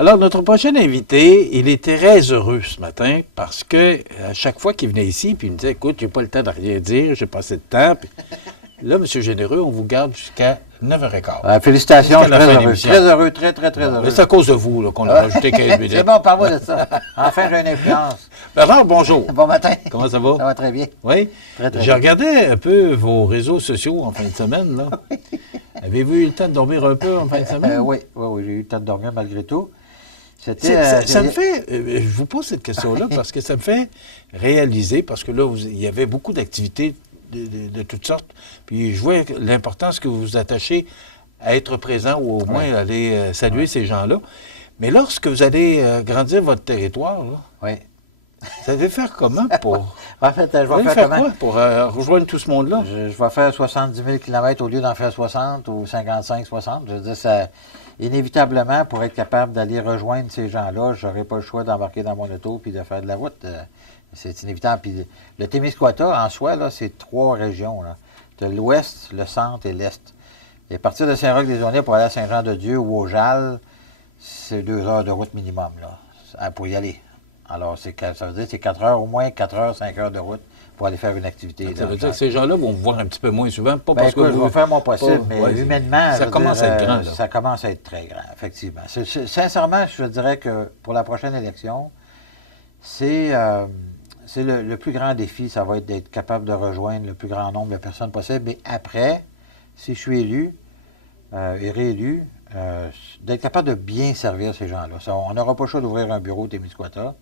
Alors, notre prochain invité, il est très heureux ce matin parce que à chaque fois qu'il venait ici, puis il me disait, écoute, j'ai pas le temps de rien dire, j'ai pas assez de temps. Puis là, M. Généreux, on vous garde jusqu'à 9h15. Félicitations, je suis très heureux. l'émission. Très heureux, très, très, très heureux. Mais c'est à cause de vous là, qu'on a rajouté 15 minutes. C'est bon, parle-moi de ça. Enfin, j'ai une influence. Bernard, bonjour. Bon matin. Comment ça va? Ça va très bien. Oui? Très, très J'ai bien. regardé un peu vos réseaux sociaux en fin de semaine. Là. Avez-vous eu le temps de dormir un peu en fin de semaine? Oui, j'ai eu le temps de dormir malgré tout. Ça me fait, je vous pose cette question-là parce que ça me fait réaliser, parce que là, il y avait beaucoup d'activités de toutes sortes, puis je vois l'importance que vous vous attachez à être présent ou au moins aller saluer ces gens-là. Mais lorsque vous allez grandir votre territoire, là, oui. vous allez faire comment pour... En fait, je Vous vais allez faire faire comment? quoi pour rejoindre tout ce monde-là? Je vais faire 70 000 km au lieu d'en faire 60 ou 55, 60. Je veux dire, ça, inévitablement, pour être capable d'aller rejoindre ces gens-là, je n'aurai pas le choix d'embarquer dans mon auto puis de faire de la route. C'est inévitable. Puis le Témiscouata, en soi, là, c'est 3 régions. Tu as l'ouest, le centre et l'est. Et à partir de Saint-Roch-des-Aulnay pour aller à Saint-Jean-de-Dieu ou au Jalles, c'est 2 heures de route minimum là, pour y aller. Alors, ça veut dire que c'est 4 heures, au moins 4 heures, 5 heures de route pour aller faire une activité. Ça veut dire que ces gens-là vont vous voir un petit peu moins souvent, pas Ben parce écoute, que je vous... vais faire mon possible, mais ouais, humainement, ça commence à être grand, là. ça commence à être très grand, effectivement. Sincèrement, je dirais que pour la prochaine élection, c'est le plus grand défi, ça va être d'être capable de rejoindre le plus grand nombre de personnes possible. Mais après, si je suis élu et réélu, d'être capable de bien servir ces gens-là. On n'aura pas le choix d'ouvrir un bureau au Témiscouata,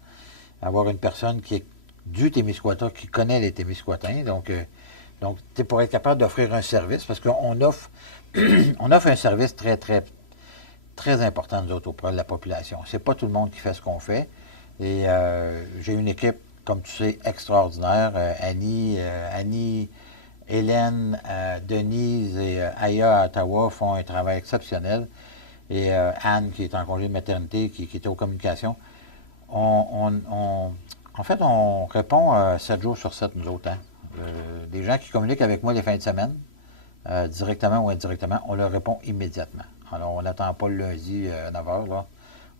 avoir une personne qui est du Témiscouata, qui connaît les Témiscouatins. Donc pour être capable d'offrir un service, parce qu'on offre, on offre un service très, très, très important, nous autres, auprès de la population. C'est pas tout le monde qui fait ce qu'on fait. Et j'ai une équipe, comme tu sais, extraordinaire. Annie, Hélène, Denise et Aya à Ottawa font un travail exceptionnel. Et Anne, qui est en congé de maternité, qui était aux communications. En fait, on répond 7 jours sur 7, nous autres. Hein. Des gens qui communiquent avec moi les fins de semaine, directement ou indirectement, on leur répond immédiatement. Alors, on n'attend pas le lundi à 9 h, là.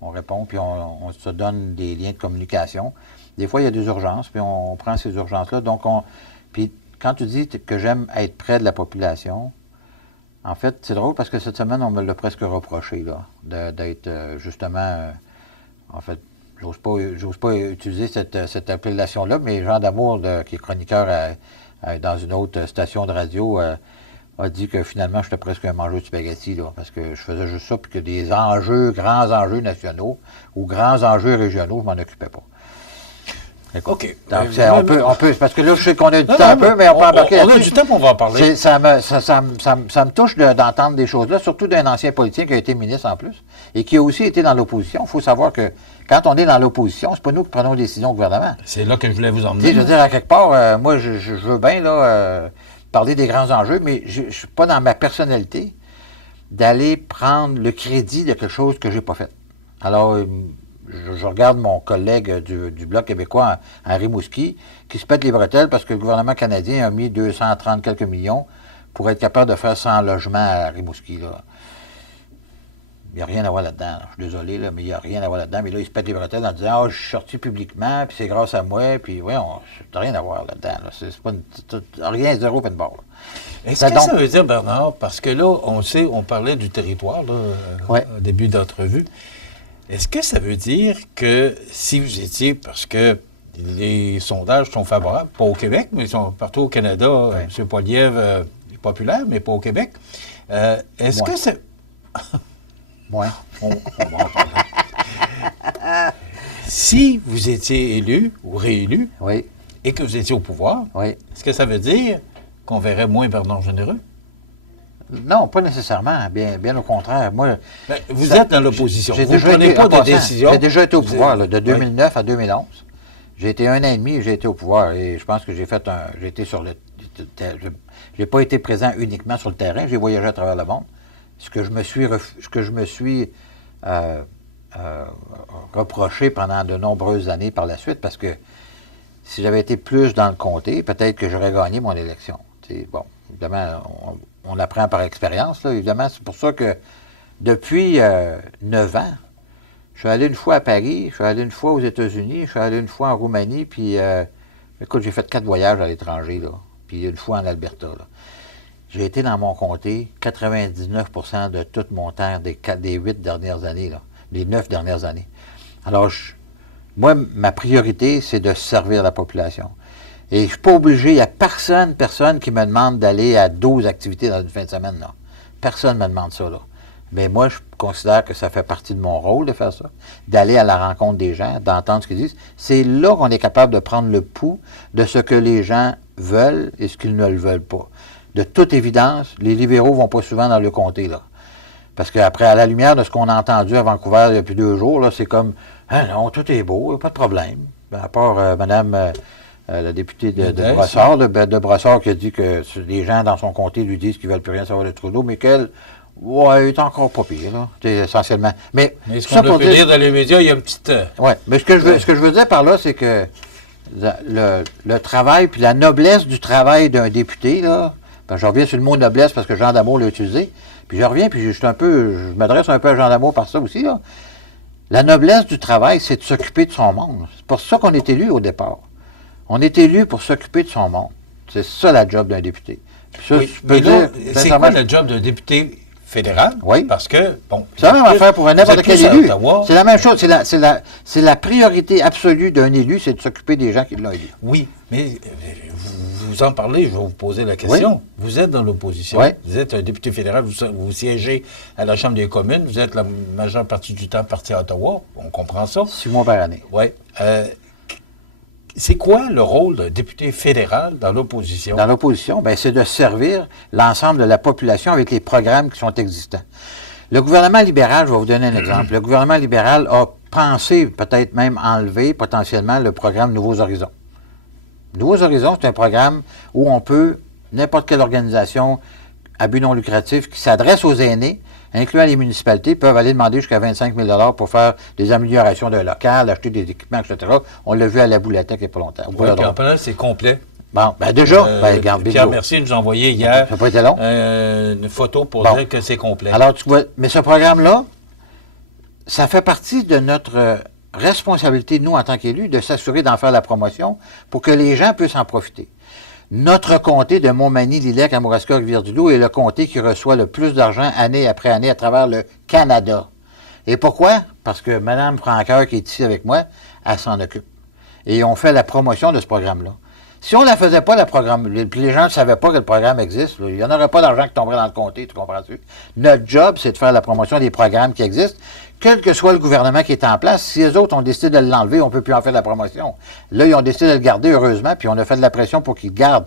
On répond, puis on se donne des liens de communication. Des fois, il y a des urgences, puis on prend ces urgences-là. Donc, puis quand tu dis que j'aime être près de la population, en fait, c'est drôle parce que cette semaine, on me l'a presque reproché, là, d'être justement, en fait, j'ose pas utiliser cette appellation-là, mais Jean Damour, qui est chroniqueur dans une autre station de radio, a dit que finalement, j'étais presque un mangeur de spaghettis, là, parce que je faisais juste ça, puis que des enjeux, grands enjeux nationaux ou grands enjeux régionaux, je m'en occupais pas. Écoute, OK. Donc, on peut, parce que là, je sais qu'on a du temps un peu, mais on peut embarquer on a du temps, on va en parler. Ça me touche d'entendre des choses-là, surtout d'un ancien politicien qui a été ministre en plus, et qui a aussi été dans l'opposition. Il faut savoir que quand on est dans l'opposition, c'est pas nous qui prenons les décisions au gouvernement. C'est là que je voulais vous emmener. Tu sais, je veux dire, à quelque part, moi, je veux bien là, parler des grands enjeux, mais je ne suis pas dans ma personnalité d'aller prendre le crédit de quelque chose que j'ai pas fait. Alors, je regarde mon collègue du Bloc québécois, à Rimouski, qui se pète les bretelles parce que le gouvernement canadien a mis 230 quelques millions pour être capable de faire 100 logements à Rimouski, là. Il n'y a rien à voir là-dedans. Là. Je suis désolé, là, mais il n'y a rien à voir là-dedans. Mais là, il se pète les bretelles en disant « Ah, je suis sorti publiquement, puis c'est grâce à moi. » Puis, oui, ça n'a rien à voir là-dedans. Là. C'est pas rien, zéro, pas de bord. Est-ce que ça veut dire, Bernard, parce que là, on sait, on parlait du territoire, là, au début d'entrevue. Est-ce que ça veut dire que si vous étiez, parce que les sondages sont favorables, pas au Québec, mais ils sont partout au Canada, M. Poilievre est populaire, mais pas au Québec, est-ce que c'est... Oui. On va en parler. Si vous étiez élu ou réélu et que vous étiez au pouvoir, est-ce que ça veut dire qu'on verrait moins Bernard Généreux? Non, pas nécessairement. Bien au contraire. Moi, vous êtes dans l'opposition. Vous ne prenez pas de décision. J'ai déjà été au pouvoir là, de 2009 à 2011. J'ai été 1 an et demi et j'ai été au pouvoir. Et je pense que j'ai été sur le... J'ai pas été présent uniquement sur le terrain. J'ai voyagé à travers le monde. Ce que je me suis reproché pendant de nombreuses années par la suite, parce que si j'avais été plus dans le comté, peut-être que j'aurais gagné mon élection. T'sais, bon, évidemment, on apprend par expérience, là, évidemment. C'est pour ça que depuis 9 ans, Je suis allé une fois à Paris, je suis allé une fois aux États-Unis, je suis allé une fois en Roumanie, puis, écoute, j'ai fait 4 voyages à l'étranger, là, puis une fois en Alberta, là. J'ai été dans mon comté 99% de tout mon temps des 8 dernières années, là, des 9 dernières années. Alors, moi, ma priorité, c'est de servir la population. Et je ne suis pas obligé, il n'y a personne qui me demande d'aller à 12 activités dans une fin de semaine, là. Personne ne me demande ça, là. Mais moi, je considère que ça fait partie de mon rôle de faire ça, d'aller à la rencontre des gens, d'entendre ce qu'ils disent. C'est là qu'on est capable de prendre le pouls de ce que les gens veulent et ce qu'ils ne le veulent pas. De toute évidence, les libéraux ne vont pas souvent dans le comté, là. Parce qu'après, à la lumière de ce qu'on a entendu à Vancouver depuis 2 jours, là, c'est comme « Ah non, tout est beau, pas de problème. » À part Mme la députée de Brossard, de Brossard, qui a dit que les gens dans son comté lui disent qu'ils ne veulent plus rien savoir de Trudeau, mais qu'elle, ouais, est encore pas pire, là, essentiellement. Mais ce qu'on peut dire dans les médias, il y a une petite... Oui, mais ce que je veux dire par là, c'est que le travail, puis la noblesse du travail d'un député, là, ben, je reviens sur le mot noblesse parce que Jean Damour l'a utilisé, puis je reviens, puis je m'adresse un peu à Jean Damour par ça aussi, là. La noblesse du travail, c'est de s'occuper de son monde. C'est pour ça qu'on est élu au départ. On est élu pour s'occuper de son monde. C'est ça la job d'un député. Ça, oui, mais là, c'est quoi le job d'un député fédéral? Oui. Parce que, bon... C'est la même affaire pour n'importe quel élu. C'est la même chose. C'est la priorité absolue d'un élu, c'est de s'occuper des gens qui l'ont élu. Oui, mais vous en parlez, je vais vous poser la question. Oui. Vous êtes dans l'opposition. Oui. Vous êtes un député fédéral, vous siégez à la Chambre des communes, vous êtes la majeure partie du temps parti à Ottawa. On comprend ça. 6 mois par année. Oui. C'est quoi le rôle d'un député fédéral dans l'opposition? Dans l'opposition, bien, c'est de servir l'ensemble de la population avec les programmes qui sont existants. Le gouvernement libéral, je vais vous donner un exemple. Le gouvernement libéral a pensé, peut-être même enlever potentiellement le programme Nouveaux Horizons. Nouveaux Horizons, c'est un programme où on peut, n'importe quelle organisation à but non lucratif qui s'adresse aux aînés, incluant les municipalités, peuvent aller demander jusqu'à 25 000 $ pour faire des améliorations d'un local, acheter des équipements, etc. On l'a vu à la Boulette il n'y a pas longtemps. Oui, puis en parlant, c'est complet. Bon, bien déjà, regarde, Pierre Mercier nous a envoyé hier ça n'a pas été long. Une photo pour dire que c'est complet. Alors, tu vois, mais ce programme-là, ça fait partie de notre responsabilité, nous, en tant qu'élus, de s'assurer d'en faire la promotion pour que les gens puissent en profiter. Notre comté de Montmagny, Lillec, Kamouraska, Rivière-du-Loup est le comté qui reçoit le plus d'argent année après année à travers le Canada. Et pourquoi? Parce que Mme Francoeur, qui est ici avec moi, elle s'en occupe. Et on fait la promotion de ce programme-là. Si on ne la faisait pas, puis les gens ne savaient pas que le programme existe, là, il n'y en aurait pas d'argent qui tomberait dans le comté, tu comprends-tu? Notre job, c'est de faire la promotion des programmes qui existent, quel que soit le gouvernement qui est en place. Si les autres ont décidé de l'enlever, on ne peut plus en faire de la promotion. Là, ils ont décidé de le garder, heureusement, puis on a fait de la pression pour qu'ils le gardent.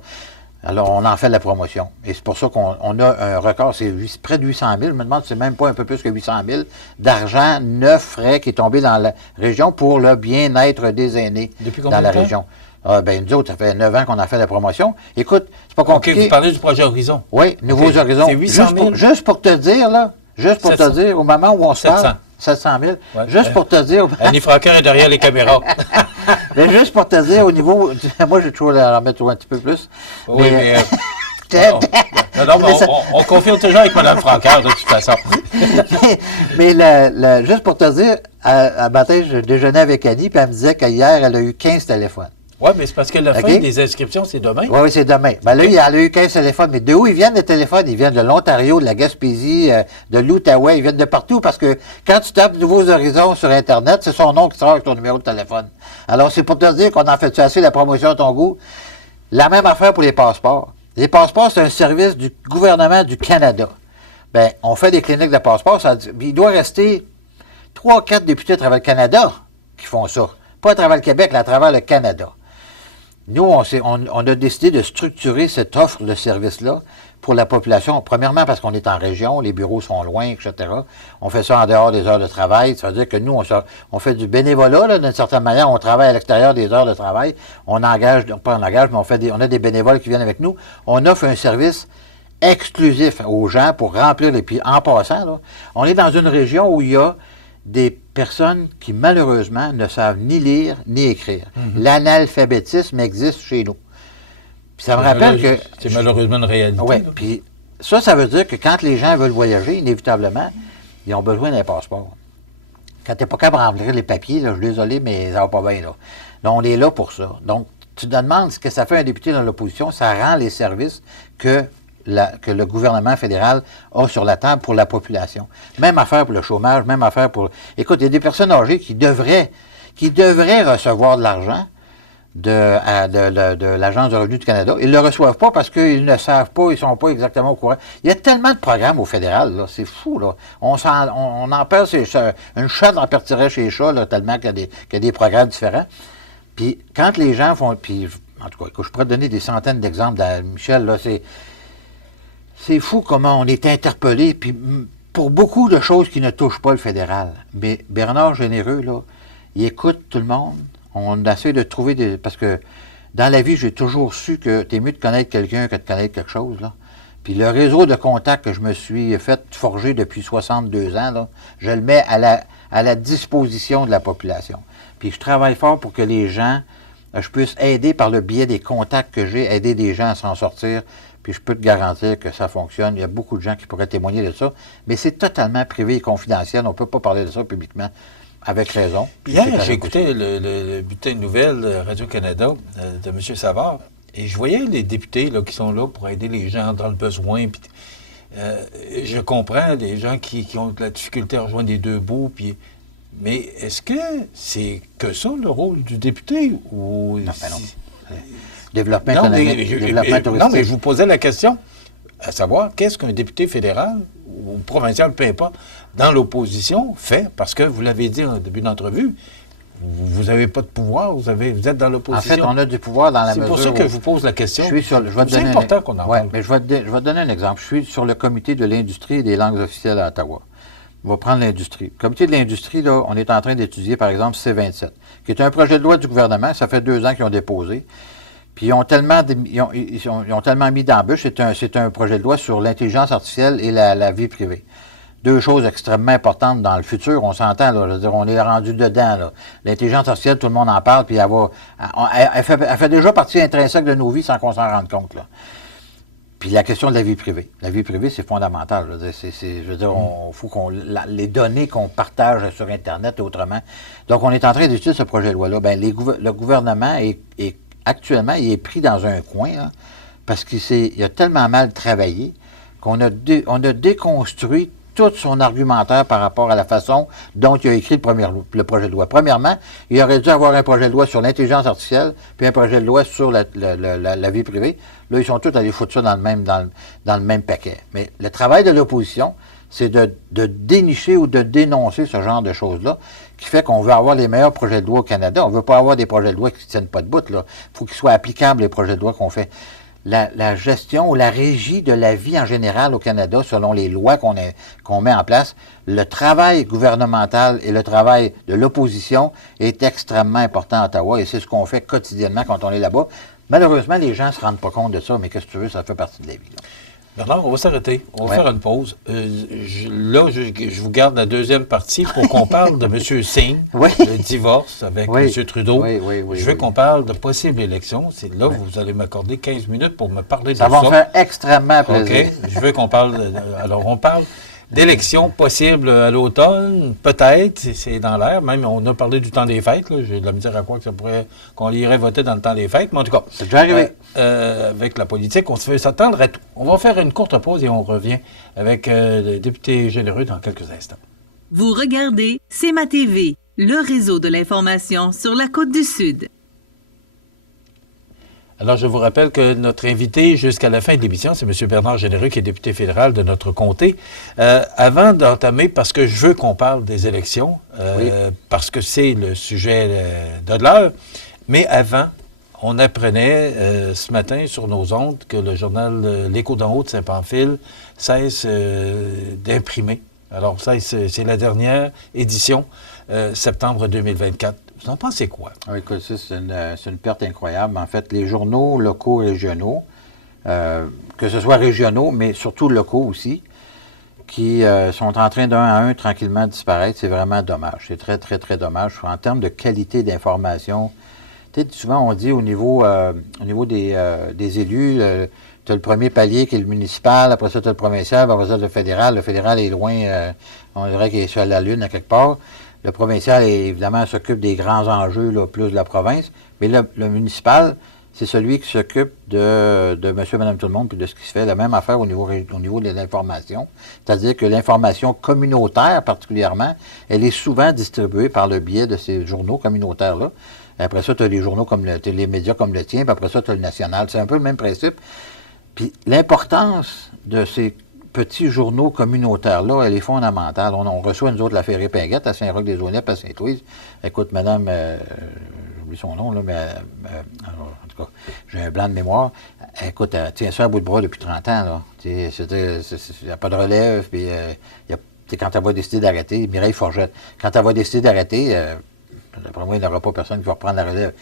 Alors, on en fait de la promotion. Et c'est pour ça qu'on a un record, c'est près de 800 000, je me demande si c'est même pas un peu plus que 800 000 d'argent neuf, frais, qui est tombé dans la région pour le bien-être des aînés dans la région. Ah, ben, nous autres, ça fait 9 ans qu'on a fait la promotion. Écoute, c'est pas compliqué. OK, vous parlez du projet Horizon. Oui, Nouveaux Horizons. C'est 800 000. Juste pour te dire, là, te dire, au moment où on se parle, 700 000. Ouais. Juste pour te dire... Annie Francoeur est derrière les caméras. Mais juste pour te dire, au niveau... Moi, j'ai toujours à en mettre un petit peu plus. Oui, mais... on confirme toujours avec Mme Francoeur, de toute façon. mais juste pour te dire, à matin, je déjeunais avec Annie, puis elle me disait qu'hier, elle a eu 15 téléphones. Oui, mais c'est parce que la fin des inscriptions, c'est demain. Oui, c'est demain. Ben là, elle a eu 15 téléphones. Mais de où ils viennent, les téléphones? Ils viennent de l'Ontario, de la Gaspésie, de l'Outaouais. Ils viennent de partout parce que quand tu tapes Nouveaux Horizons sur Internet, c'est son nom qui sort avec ton numéro de téléphone. Alors, c'est pour te dire qu'on en fait assez la promotion à ton goût. La même affaire pour les passeports. Les passeports, c'est un service du gouvernement du Canada. Bien, on fait des cliniques de passeports. Il doit rester 3 ou 4 députés à travers le Canada qui font ça. Pas à travers le Québec, mais à travers le Canada. Nous, on a décidé de structurer cette offre de service-là pour la population. Premièrement, parce qu'on est en région, les bureaux sont loin, etc. On fait ça en dehors des heures de travail. Ça veut dire que nous, on fait du bénévolat, d'une certaine manière. On travaille à l'extérieur des heures de travail. On engage, pas on engage, mais on a des bénévoles qui viennent avec nous. On offre un service exclusif aux gens pour remplir les... Puis en passant, là, on est dans une région où il y a des personnes qui, malheureusement, ne savent ni lire ni écrire. Mm-hmm. L'analphabétisme existe chez nous. Puis ça me rappelle que... C'est malheureusement une réalité. Oui, puis ça veut dire que quand les gens veulent voyager, inévitablement, ils ont besoin d'un passeport. Quand tu n'es pas capable de remplir les papiers, là, je suis désolé, mais ça va pas bien, là. Donc, on est là pour ça. Donc, tu te demandes ce que ça fait un député dans l'opposition, ça rend les services que le gouvernement fédéral a sur la table pour la population. Même affaire pour le chômage, même affaire pour... Écoute, il y a des personnes âgées qui devraient recevoir de l'argent de l'Agence de revenus du Canada. Ils ne le reçoivent pas parce qu'ils ne savent pas, ils ne sont pas exactement au courant. Il y a tellement de programmes au fédéral, là, c'est fou, là. On en perd, une chatte en partirait chez les chats, là, tellement qu'il y a des programmes différents. Puis quand les gens font... Puis, en tout cas, écoute, je pourrais te donner des centaines d'exemples, Michel, là, c'est fou comment on est interpellé, puis pour beaucoup de choses qui ne touchent pas le fédéral. Mais Bernard Généreux, là, il écoute tout le monde. On essaie de trouver des... Parce que dans la vie, j'ai toujours su que t'es mieux de connaître quelqu'un que de connaître quelque chose, là. Puis le réseau de contacts que je me suis fait forger depuis 62 ans, là, je le mets à la disposition de la population. Puis je travaille fort pour que les gens, je puisse aider par le biais des contacts que j'ai, aider des gens à s'en sortir. Puis je peux te garantir que ça fonctionne. Il y a beaucoup de gens qui pourraient témoigner de ça. Mais c'est totalement privé et confidentiel. On ne peut pas parler de ça publiquement, avec raison. Hier, j'ai écouté le bulletin de nouvelles Radio-Canada de M. Savard. Et je voyais les députés là, qui sont là pour aider les gens dans le besoin. Puis, je comprends les gens qui ont de la difficulté à rejoindre les deux bouts. Mais est-ce que c'est que ça, le rôle du député? Ou... Non, ben non. Développement économique, développement touristique. Non, mais je vous posais la question, à savoir, qu'est-ce qu'un député fédéral ou provincial, peu importe, dans l'opposition fait? Parce que vous l'avez dit en début d'entrevue, vous n'avez pas de pouvoir, vous êtes dans l'opposition. En fait, on a du pouvoir dans la mesure où... C'est pour ça que je vous pose la question. C'est important qu'on en parle. Mais je vais te donner un exemple. Je suis sur le comité de l'industrie et des langues officielles à Ottawa. On va prendre l'industrie. Le comité de l'industrie, là, on est en train d'étudier, par exemple, C-27, qui est un projet de loi du gouvernement. Ça fait 2 ans qu'ils ont déposé. Puis ils ont tellement mis d'embûches. C'est un projet de loi sur l'intelligence artificielle et la vie privée. 2 choses extrêmement importantes dans le futur, on s'entend, là. Je veux dire, on est rendu dedans, là. L'intelligence artificielle, tout le monde en parle, puis elle fait déjà partie intrinsèque de nos vies sans qu'on s'en rende compte, là. Puis la question de la vie privée. La vie privée, c'est fondamental. Je veux dire, faut les données qu'on partage sur Internet et autrement. Donc, on est en train d'étudier ce projet de loi-là. Bien, le gouvernement actuellement, il est pris dans un coin, là, parce qu'il a tellement mal travaillé qu'on a déconstruit tout son argumentaire par rapport à la façon dont il a écrit le projet de loi. Premièrement, il aurait dû avoir un projet de loi sur l'intelligence artificielle, puis un projet de loi sur la vie privée. Là, ils sont tous allés foutre ça dans le même paquet. Mais le travail de l'opposition, c'est de dénicher ou de dénoncer ce genre de choses-là, qui fait qu'on veut avoir les meilleurs projets de loi au Canada. On ne veut pas avoir des projets de loi qui ne tiennent pas de bout, là. Il faut qu'ils soient applicables, les projets de loi qu'on fait. La gestion ou la régie de la vie en général au Canada, selon les lois qu'on met en place, le travail gouvernemental et le travail de l'opposition est extrêmement important à Ottawa et c'est ce qu'on fait quotidiennement quand on est là-bas. Malheureusement, les gens ne se rendent pas compte de ça, mais qu'est-ce que tu veux, ça fait partie de la vie, là. Bernard, on va s'arrêter. On va faire une pause. Je vous garde la deuxième partie pour qu'on parle de M. Singh, le divorce avec M. Trudeau. Je veux qu'on parle de possible élection. C'est là vous allez m'accorder 15 minutes pour me parler de ça. Ça va faire extrêmement plaisir. OK. Je veux qu'on parle... Alors, on parle d'élections possibles à l'automne, peut-être, c'est dans l'air. Même, on a parlé du temps des fêtes. J'ai de la misère à croire qu'on irait voter dans le temps des fêtes. Mais en tout cas, c'est déjà arrivé. Avec la politique, on se fait s'attendre à tout. On va faire une courte pause et on revient avec le député Généreux dans quelques instants. Vous regardez CMA TV, le réseau de l'information sur la Côte-du-Sud. Alors, je vous rappelle que notre invité jusqu'à la fin de l'émission, c'est M. Bernard Généreux, qui est député fédéral de notre comté. Avant d'entamer, parce que je veux qu'on parle des élections, parce que c'est le sujet de l'heure, mais avant, on apprenait ce matin sur nos ondes que le journal L'Écho d'en haut de Saint-Pamphile cesse d'imprimer. Alors, ça, c'est la dernière édition, septembre 2024. Vous en pensez quoi? Ah, écoute, ça, c'est une perte incroyable. En fait, les journaux locaux et régionaux, que ce soit régionaux, mais surtout locaux aussi, qui sont en train d'un à un tranquillement disparaître, c'est vraiment dommage. C'est très, très, très dommage. En termes de qualité d'information, tu sais, souvent on dit au niveau des élus, tu as le premier palier qui est le municipal, après ça tu as le provincial, après ça tu as le fédéral. Le fédéral est loin, on dirait qu'il est sur la lune à quelque part. Le provincial, évidemment, s'occupe des grands enjeux, là, plus de la province, mais le municipal, c'est celui qui s'occupe de monsieur, madame, tout le monde, puis de ce qui se fait. La même affaire au niveau de l'information. C'est-à-dire que l'information communautaire, particulièrement, elle est souvent distribuée par le biais de ces journaux communautaires-là. Après ça, tu as les journaux les médias comme le tien, puis après ça, tu as le national. C'est un peu le même principe. Puis l'importance de ces petits journaux communautaires-là, elle est fondamentale. On reçoit, nous autres, la Ferré-Pinguette à Saint-Roch-des-Aulnettes, à Saint-Louise. Écoute, madame, j'oublie son nom, là, mais alors, en tout cas, j'ai un blanc de mémoire. Écoute, elle tient ça à bout de bras depuis 30 ans, là. Il n'y a pas de relève, puis quand elle va décider d'arrêter, Mireille Forgette, quand elle va décider d'arrêter, d'après moi, il n'y aura pas personne qui va reprendre la relève.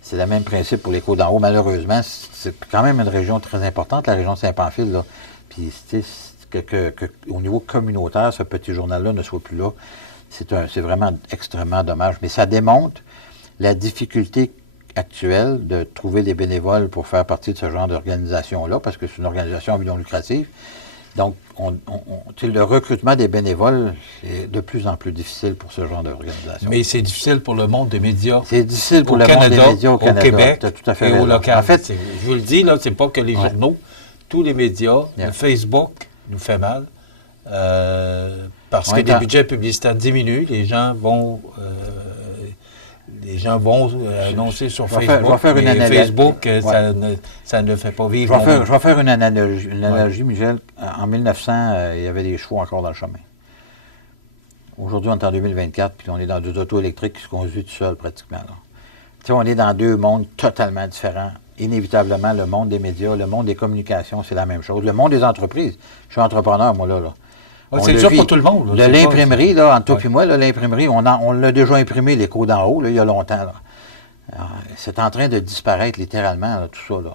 C'est le même principe pour les Côtes d'en haut. Malheureusement, c'est quand même une région très importante, la région de Saint-Pamphile, là. Puis, au niveau communautaire, ce petit journal-là ne soit plus là, c'est vraiment extrêmement dommage. Mais ça démontre la difficulté actuelle de trouver des bénévoles pour faire partie de ce genre d'organisation-là, parce que c'est une organisation à but non lucratif. Donc, le recrutement des bénévoles est de plus en plus difficile pour ce genre d'organisation. Mais c'est difficile pour le monde des médias. C'est difficile pour le monde des médias au Canada, Québec tu as tout à fait et raison. au local. En fait, je vous le dis, là, c'est pas que les journaux, tous les médias, le Facebook nous fait mal, parce que les budgets publicitaires diminuent, les gens vont annoncer sur Facebook. Je vais faire une analogie. Facebook, ça ne fait pas vivre. Je vais faire une analogie, Michel. En 1900, il y avait des chevaux encore dans le chemin. Aujourd'hui, on est en 2024, puis on est dans des autos électriques qui se conduisent tout seul, pratiquement. Tu sais, on est dans deux mondes totalement différents. Inévitablement, le monde des médias, le monde des communications, c'est la même chose. Le monde des entreprises. Je suis entrepreneur, moi, là. C'est dur pour tout le monde. De l'imprimerie, là, entre toi et moi, l'imprimerie, on l'a déjà imprimé, les codes d'en haut, là, il y a longtemps. Là. C'est en train de disparaître littéralement, là, tout ça. Là.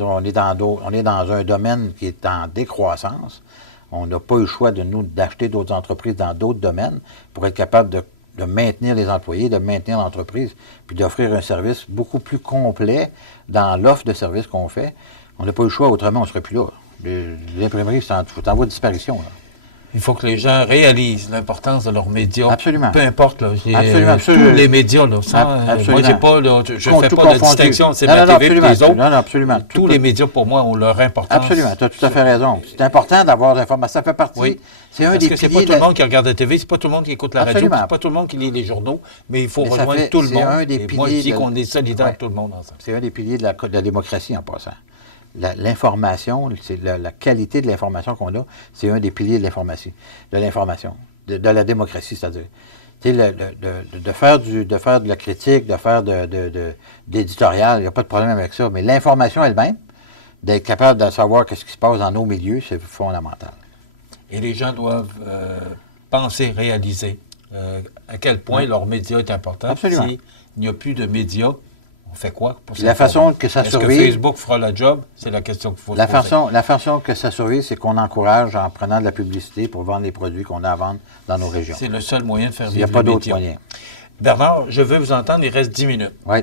On est dans un domaine qui est en décroissance. On n'a pas eu le choix d'acheter d'autres entreprises dans d'autres domaines pour être capable de maintenir les employés, de maintenir l'entreprise, puis d'offrir un service beaucoup plus complet dans l'offre de services qu'on fait. On n'a pas eu le choix, autrement on ne serait plus là. L'imprimerie, c'est en voie de disparition. Là. Il faut que les gens réalisent l'importance de leurs médias. Absolument. Peu importe, là, absolument. Tous les médias, là, moi, je ne fais pas de distinction, c'est ma TV et les autres. Non, absolument. Tous les médias, pour moi, ont leur importance. Absolument, tu as tout à fait raison. C'est important d'avoir l'information. Ça fait partie. Oui. C'est un Parce des que c'est piliers. pas tout le monde qui regarde la TV, c'est pas tout le monde qui écoute la Absolument. radio, c'est pas tout le monde qui lit les journaux, mais il faut rejoindre tout le monde. Un des et moi, je dis piliers qu'on est solidaire tout le monde ensemble. C'est un des piliers de la démocratie, en passant. L'information, c'est la qualité de l'information qu'on a, c'est un des piliers de l'information, de la démocratie, c'est-à-dire. Tu sais, de faire de la critique, de faire de l'éditorial, il n'y a pas de problème avec ça, mais l'information elle-même, d'être capable de savoir ce qui se passe dans nos milieux, c'est fondamental. Et les gens doivent penser, réaliser à quel point leur média est important. Absolument. S'il n'y a plus de médias, on fait quoi pour ça? La façon que ça survive... Est-ce que Facebook fera le job? C'est la question qu'il faut se poser. La façon que ça survive, c'est qu'on encourage en prenant de la publicité pour vendre les produits qu'on a à vendre dans nos régions. C'est le seul moyen de faire vivre les médias. Il n'y a pas d'autre moyen. Bernard, je veux vous entendre, il reste 10 minutes. Oui.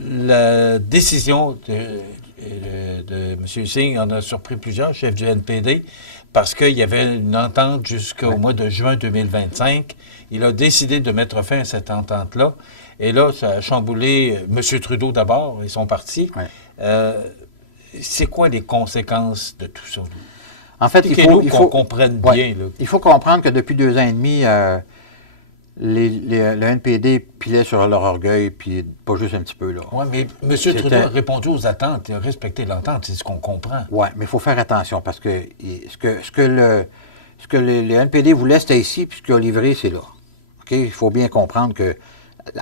La décision de M. Singh en a surpris plusieurs, chef du NPD, parce qu'il y avait une entente jusqu'au mois de juin 2025. Il a décidé de mettre fin à cette entente-là. Et là, ça a chamboulé M. Trudeau d'abord et son parti. Ouais. C'est quoi les conséquences de tout ça? En fait, il faut qu'on comprenne bien. Là. Il faut comprendre que depuis 2 ans et demi, le NPD pilait sur leur orgueil, puis pas juste un petit peu. Oui, mais M. Trudeau a répondu aux attentes, il a respecté l'entente, c'est ce qu'on comprend. Oui, mais il faut faire attention, parce que ce que le NPD voulait, c'était ici, puis ce qu'il a livré, c'est là. Okay? Il faut bien comprendre que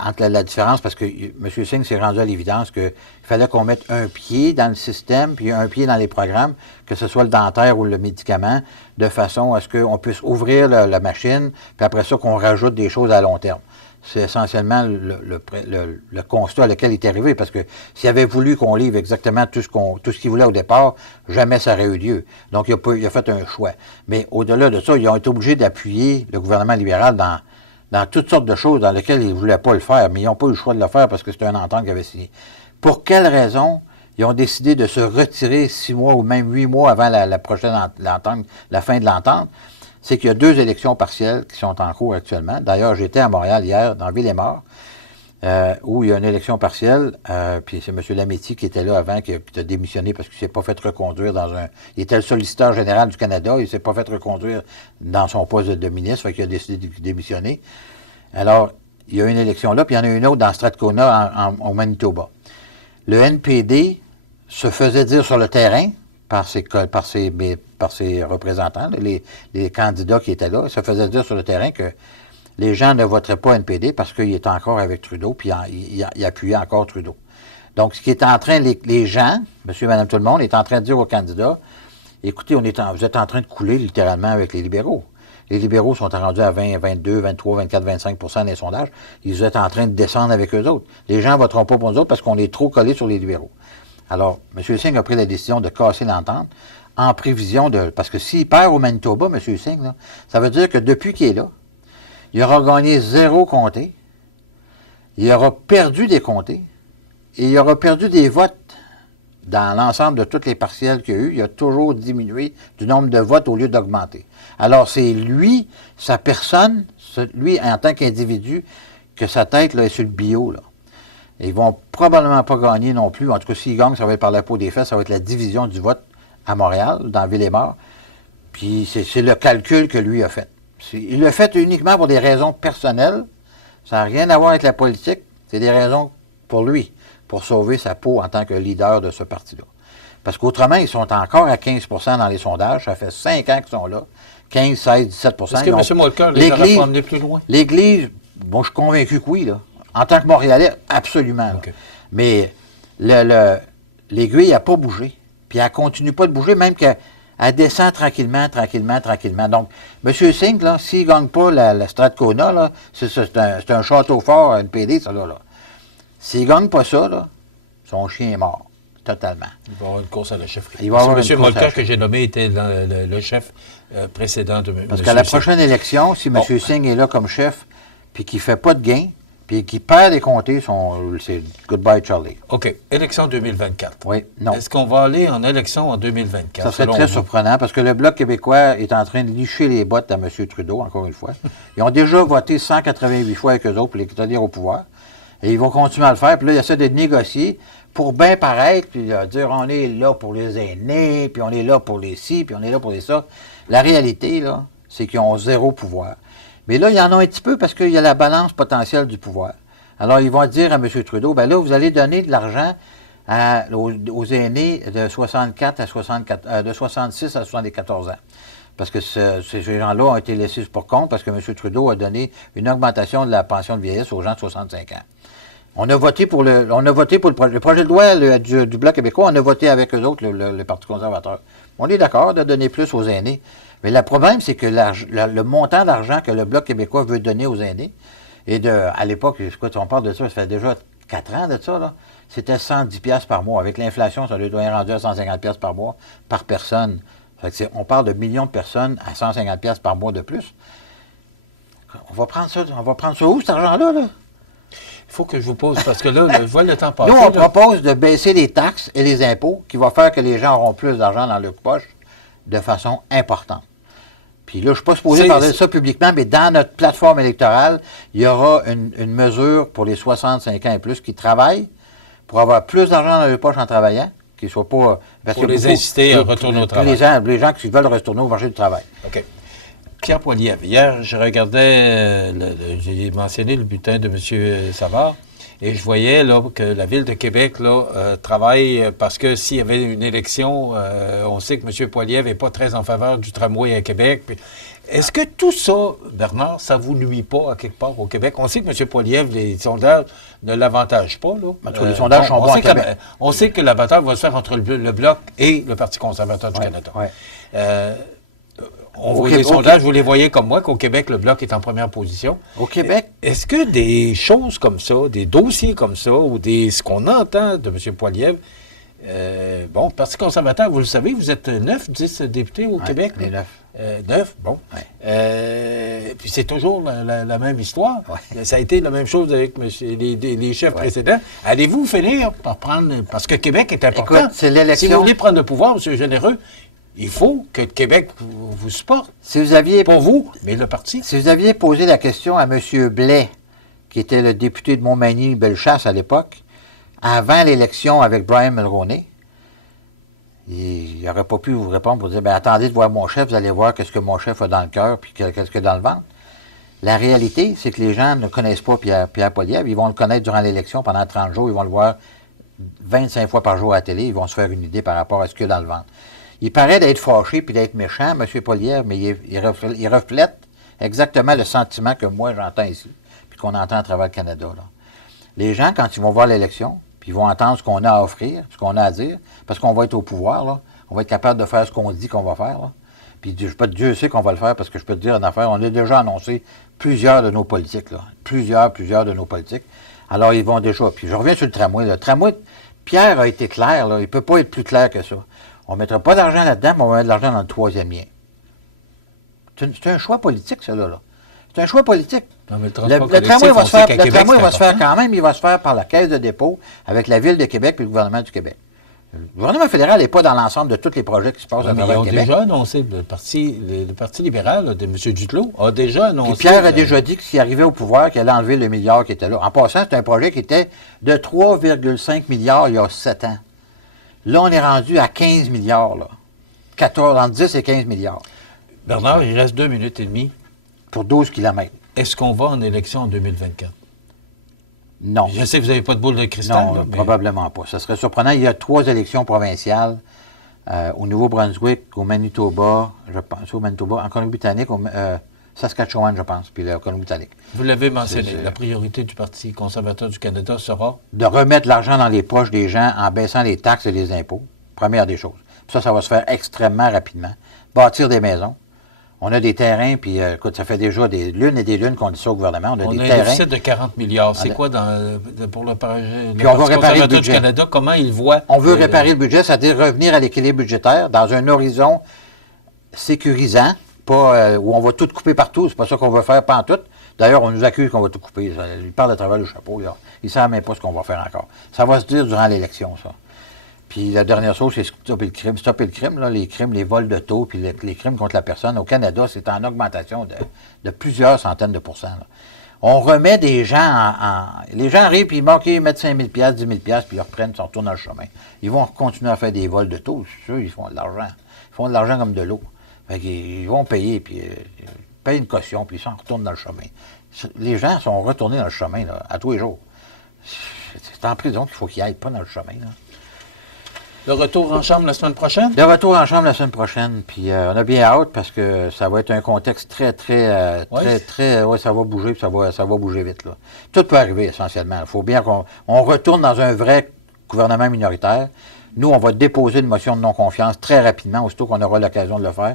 entre la différence, parce que M. Singh s'est rendu à l'évidence qu'il fallait qu'on mette un pied dans le système, puis un pied dans les programmes, que ce soit le dentaire ou le médicament, de façon à ce qu'on puisse ouvrir la machine, puis après ça, qu'on rajoute des choses à long terme. C'est essentiellement le constat à lequel il est arrivé, parce que s'il avait voulu qu'on livre exactement tout ce qu'il voulait au départ, jamais ça aurait eu lieu. Donc, il a fait un choix. Mais au-delà de ça, ils ont été obligés d'appuyer le gouvernement libéral dans toutes sortes de choses dans lesquelles ils ne voulaient pas le faire, mais ils n'ont pas eu le choix de le faire parce que c'était une entente qu'ils avaient signée. Pour quelle raison ils ont décidé de se retirer 6 mois ou même 8 mois avant la prochaine entente, la fin de l'entente? c'est qu'il y a 2 élections partielles qui sont en cours actuellement. D'ailleurs, j'étais à Montréal hier, dans Ville-et-Mort, où il y a une élection partielle, puis c'est M. Lametti qui était là avant, qui a démissionné parce qu'il ne s'est pas fait reconduire Il était le solliciteur général du Canada, il ne s'est pas fait reconduire dans son poste de ministre, fait qu'il a décidé de démissionner. Alors, il y a une élection là, puis il y en a une autre dans Strathcona, au Manitoba. Le NPD se faisait dire sur le terrain, par ses représentants, les candidats qui étaient là, se faisaient dire sur le terrain que les gens ne voteraient pas NPD parce qu'il est encore avec Trudeau, puis il appuyait encore Trudeau. Donc, ce qui est en train, les gens, monsieur, madame, tout le monde, est en train de dire aux candidats, écoutez, vous êtes en train de couler littéralement avec les libéraux. Les libéraux sont rendus à 20, 22, 23, 24, 25 % des sondages. Ils sont en train de descendre avec eux autres. Les gens ne voteront pas pour nous autres parce qu'on est trop collés sur les libéraux. Alors, M. Singh a pris la décision de casser l'entente en prévision de... Parce que s'il perd au Manitoba, M. Singh, là, ça veut dire que depuis qu'il est là, il aura gagné 0 comté, il aura perdu des comtés, et il aura perdu des votes dans l'ensemble de toutes les partielles qu'il y a eu. Il a toujours diminué du nombre de votes au lieu d'augmenter. Alors, c'est lui, sa personne, lui, en tant qu'individu, que sa tête là, est sur le bio, là. Ils vont probablement pas gagner non plus. En tout cas, s'ils gagnent, ça va être par la peau des fesses, ça va être la division du vote à Montréal, dans Ville-et-Mort. Puis c'est le calcul que lui a fait. Il l'a fait uniquement pour des raisons personnelles. Ça n'a rien à voir avec la politique. C'est des raisons pour lui, pour sauver sa peau en tant que leader de ce parti-là. Parce qu'autrement, ils sont encore à 15 % dans les sondages. Ça fait 5 ans qu'ils sont là. 15, 16, 17 %. Est-ce que M. Molker les aurait pas emmenés plus loin? L'Église, bon, je suis convaincu que oui, là. En tant que Montréalais, absolument. Okay. Mais l'aiguille n'a pas bougé. Puis elle continue pas de bouger, même qu'elle descend tranquillement. Donc, M. Singh, là, s'il ne gagne pas la Strathcona, là, c'est un château fort, un PD, ça, là. S'il ne gagne pas ça, là, son chien est mort, totalement. Il va y avoir une course à la chefferie. Il va avoir M. Molker, que j'ai nommé, était le chef précédent de M. Parce qu'à la prochaine élection, si M. Singh est là comme chef, puis qu'il ne fait pas de gain, puis qui perd les comtés, c'est goodbye Charlie. OK. Élection 2024. Oui, non. Est-ce qu'on va aller en élection en 2024? Ça serait très surprenant, parce que le Bloc québécois est en train de licher les bottes à M. Trudeau, encore une fois. Ils ont déjà voté 188 fois avec eux autres pour les tenir au pouvoir. Et ils vont continuer à le faire. Puis là, ils essaient de négocier pour bien paraître, puis dire on est là pour les aînés, puis on est là pour les ci, puis on est là pour les ça. La réalité, là, c'est qu'ils ont 0 pouvoir. Mais là, il y en a un petit peu parce qu'il y a la balance potentielle du pouvoir. Alors, ils vont dire à M. Trudeau, bien là, vous allez donner de l'argent aux aînés de 64 à 64, de 66 à 74 ans. Parce que ces gens-là ont été laissés pour compte parce que M. Trudeau a donné une augmentation de la pension de vieillesse aux gens de 65 ans. On a voté pour le projet de loi du Bloc québécois, on a voté avec eux autres, le Parti conservateur. On est d'accord de donner plus aux aînés. Mais le problème, c'est que le montant d'argent que le Bloc québécois veut donner aux aînés, à l'époque, écoute, on parle de ça fait déjà 4 ans de ça, là, c'était 110 $, par mois. Avec l'inflation, ça doit être rendu à 150 $ par mois, par personne. Fait que on parle de millions de personnes à 150 $ par mois de plus. On va prendre ça où, cet argent-là, là? Il faut que je vous pose, parce que là, je vois le temps passer. Nous, on propose de baisser les taxes et les impôts, qui va faire que les gens auront plus d'argent dans leur poche de façon importante. Puis là, je ne suis pas supposé parler de ça publiquement, mais dans notre plateforme électorale, il y aura une mesure pour les 65 ans et plus qui travaillent pour avoir plus d'argent dans leur poche en travaillant, qu'ils ne soient pas... Pour les inciter à retourner au travail. Les gens qui veulent retourner au marché du travail. OK. Pierre Poilievre, hier, je regardais, j'ai mentionné le bulletin de M. Savard, et je voyais là, que la Ville de Québec là, travaille parce que s'il y avait une élection, on sait que M. Poilievre n'est pas très en faveur du tramway à Québec. Est-ce que tout ça, Bernard, ça ne vous nuit pas à quelque part au Québec? On sait que M. Poilievre, les sondages ne l'avantagent pas. Là. En tout cas, les sondages sont bons à Québec. On sait que la bataille va se faire entre le Bloc et le Parti conservateur du Canada. Ouais. On voit les sondages, vous les voyez comme moi, qu'au Québec, le Bloc est en première position. Au Québec? Est-ce que des choses comme ça, des dossiers comme ça, ou ce qu'on entend de M. Poilievre, bon, Parti conservateur, vous le savez, vous êtes 9, 10 députés au Québec. Les 9. 9, bon. Ouais. Puis c'est toujours la même histoire. Ouais. Ça a été la même chose avec les chefs précédents. Allez-vous finir par prendre... Parce que Québec est important. Écoute, c'est l'élection... Si vous voulez prendre le pouvoir, M. Généreux, il faut que le Québec vous supporte. Si vous aviez... Pas vous, mais le parti. Si vous aviez posé la question à M. Blais, qui était le député de Montmagny-Bellechasse à l'époque, avant l'élection avec Brian Mulroney, il n'aurait pas pu vous répondre pour dire, bien, attendez de voir mon chef, vous allez voir qu'est-ce que mon chef a dans le cœur, puis qu'est-ce qu'il a dans le ventre. La réalité, c'est que les gens ne connaissent pas Pierre Poilievre. Ils vont le connaître durant l'élection pendant 30 jours. Ils vont le voir 25 fois par jour à la télé. Ils vont se faire une idée par rapport à ce qu'il y a dans le ventre. Il paraît d'être fâché puis d'être méchant, M. Poilievre, mais il reflète exactement le sentiment que moi j'entends ici, puis qu'on entend à travers le Canada. Là. Les gens, quand ils vont voir l'élection, puis ils vont entendre ce qu'on a à offrir, ce qu'on a à dire, parce qu'on va être au pouvoir, là, on va être capable de faire ce qu'on dit qu'on va faire. Là. Puis Dieu sait qu'on va le faire, parce que je peux te dire une affaire, on a déjà annoncé plusieurs de nos politiques, là. Plusieurs de nos politiques. Alors, ils vont déjà... Puis je reviens sur le tramway. Le tramway, Pierre a été clair, là. Il ne peut pas être plus clair que ça. On ne mettra pas d'argent là-dedans, mais on va mettre de l'argent dans le troisième lien. C'est un choix politique, celui-là. Là. C'est un choix politique. Non, mais le tramway va se faire quand même, il va se faire par la Caisse de dépôt, avec la Ville de Québec et le gouvernement du Québec. Le gouvernement fédéral n'est pas dans l'ensemble de tous les projets qui se passent à travers le Québec. Ils ont déjà annoncé, le Parti libéral là, de M. Duclos a déjà annoncé... Puis Pierre a déjà dit que s'il arrivait au pouvoir, qu'il allait enlever le milliard qui était là. En passant, c'est un projet qui était de 3,5 milliards il y a 7 ans. Là, on est rendu à 15 milliards, là. 14, entre 10 et 15 milliards. Bernard, il reste 2 minutes et demie. Pour 12 kilomètres. Est-ce qu'on va en élection en 2024? Non. Je sais que vous n'avez pas de boule de cristal. Non, là, mais... probablement pas. Ça serait surprenant. Il y a 3 élections provinciales au Nouveau-Brunswick, au Manitoba, je pense, en Colombie-Britannique, au Saskatchewan, je pense, puis la Colombie-Britannique. Vous l'avez mentionné, la priorité du Parti conservateur du Canada sera? De remettre l'argent dans les poches des gens en baissant les taxes et les impôts. Première des choses. Puis ça va se faire extrêmement rapidement. Bâtir des maisons. On a des terrains, puis écoute, ça fait déjà des lunes et des lunes qu'on dit ça au gouvernement. On a des terrains. Un déficit de 40 milliards. C'est quoi pour le Parti conservateur du Canada? Comment il voit? On veut réparer le budget, c'est-à-dire revenir à l'équilibre budgétaire dans un horizon sécurisant, pas où on va tout couper partout. C'est pas ça qu'on veut faire, pas en tout. D'ailleurs, on nous accuse qu'on va tout couper. Il parle à travers le chapeau. Là. Il ne savent même pas ce qu'on va faire encore. Ça va se dire durant l'élection, ça. Puis la dernière chose, c'est stopper le crime. Stopper le crime, là, les crimes, les vols de taux, puis les crimes contre la personne. Au Canada, c'est en augmentation de plusieurs centaines de pourcents. Là. On remet des gens Les gens arrivent, puis ils mettent 5 000 $, 10 000 $, puis ils reprennent, ils retournent dans le chemin. Ils vont continuer à faire des vols de taux, c'est sûr, ils font de l'argent. Ils font de l'argent comme de l'eau. Fait qu'ils vont payer, puis ils payent une caution, puis ils s'en retournent dans le chemin. Les gens sont retournés dans le chemin, là, à tous les jours. C'est en prison qu'il faut qu'ils aillent, pas dans le chemin, là. Le retour en chambre la semaine prochaine? Le retour en chambre la semaine prochaine. Puis on a bien hâte parce que ça va être un contexte très, ça va bouger, puis ça va bouger vite, là. Tout peut arriver, essentiellement. Il faut bien qu'on retourne dans un vrai gouvernement minoritaire. Nous, on va déposer une motion de non-confiance très rapidement, aussitôt qu'on aura l'occasion de le faire.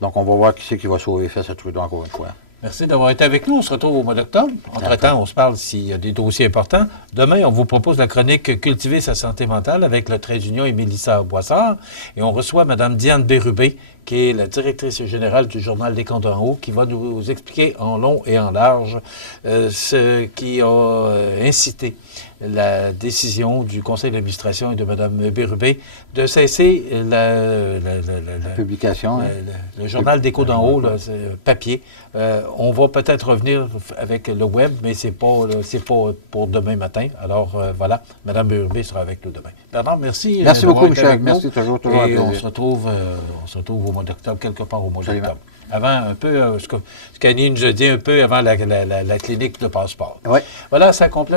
Donc, on va voir qui c'est qui va sauver face à Trudeau encore une fois. Merci d'avoir été avec nous. On se retrouve au mois d'octobre. Entre-temps, on se parle s'il y a des dossiers importants. Demain, on vous propose la chronique « Cultiver sa santé mentale » avec le trait d'union et Mélissa Boissard. Et on reçoit Mme Diane Bérubé, qui est la directrice générale du Journal des Comptes en haut, qui va nous expliquer en long et en large ce qui a incité la décision du conseil d'administration et de Mme Bérubé de cesser la publication. Le Journal des Comptes en haut, là, papier. On va peut-être revenir avec le web, mais c'est pas pour demain matin. Alors voilà, Mme Bérubé sera avec nous demain. Bernard, merci. Merci beaucoup, Michel. Merci, toujours et on se retrouve au mois d'octobre, quelque part au mois d'octobre. Avant, un peu, ce qu'Annie nous a dit un peu avant la clinique de passeport. Oui. Voilà, ça complète